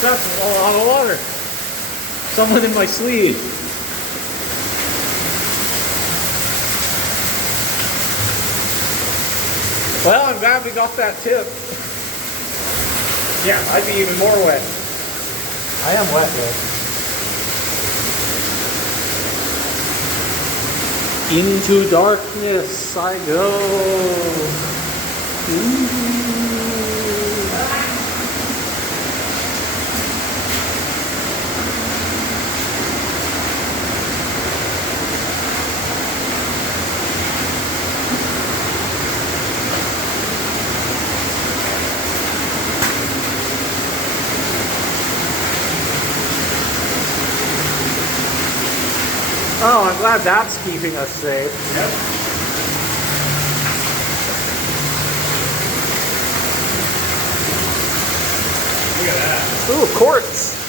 That's a lot of water. Someone in my sleeve. Well, I'm glad we got that tip. Yeah, I'd be even more wet. I am wet though. Into darkness I go. Ooh. Oh, I'm glad that's keeping us safe. Yep. Look at that. Ooh, quartz.